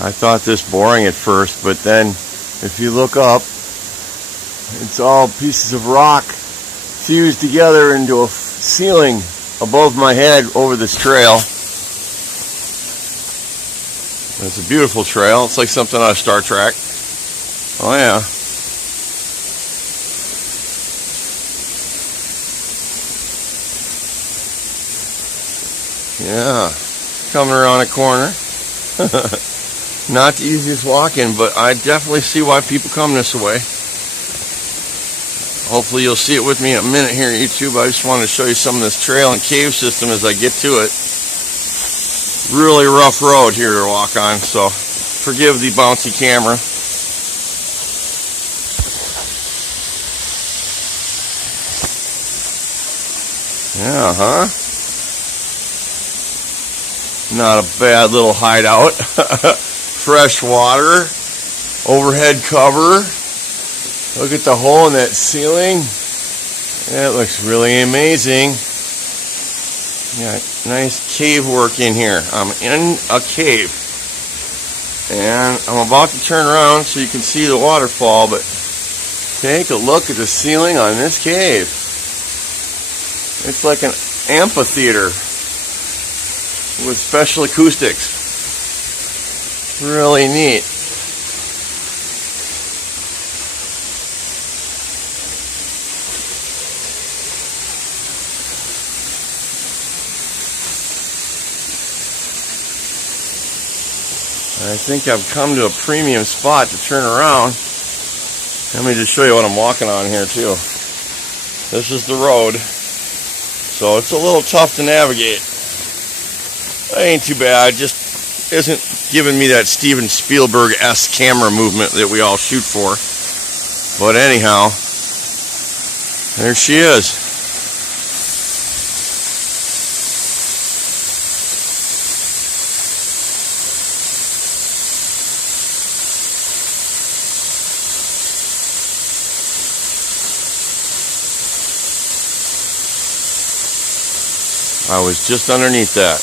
I thought this boring at first, but then if you look up, it's all pieces of rock fused together into a ceiling above my head over this trail. It's a beautiful trail. It's like something out of Star Trek. Oh yeah. Yeah, coming around a corner. Not the easiest walking, but I definitely see why people come this way. Hopefully you'll see it with me in a minute here on YouTube. I just wanted to show you some of this trail and cave system as I get to it. Really rough road here to walk on, so forgive the bouncy camera. Yeah, huh? Not a bad little hideout. Fresh water, overhead cover. Look at the hole in that ceiling. That looks really amazing. Yeah, nice cave work in here. I'm in a cave. And I'm about to turn around so you can see the waterfall, but take a look at the ceiling on this cave. It's like an amphitheater with special acoustics. Really neat. I think I've come to a premium spot to turn around. Let me just show you what I'm walking on here too. This is the road, so it's a little tough to navigate. It ain't too bad, just isn't giving me that Steven Spielberg-esque camera movement that we all shoot for. But anyhow, there she is. I was just underneath that.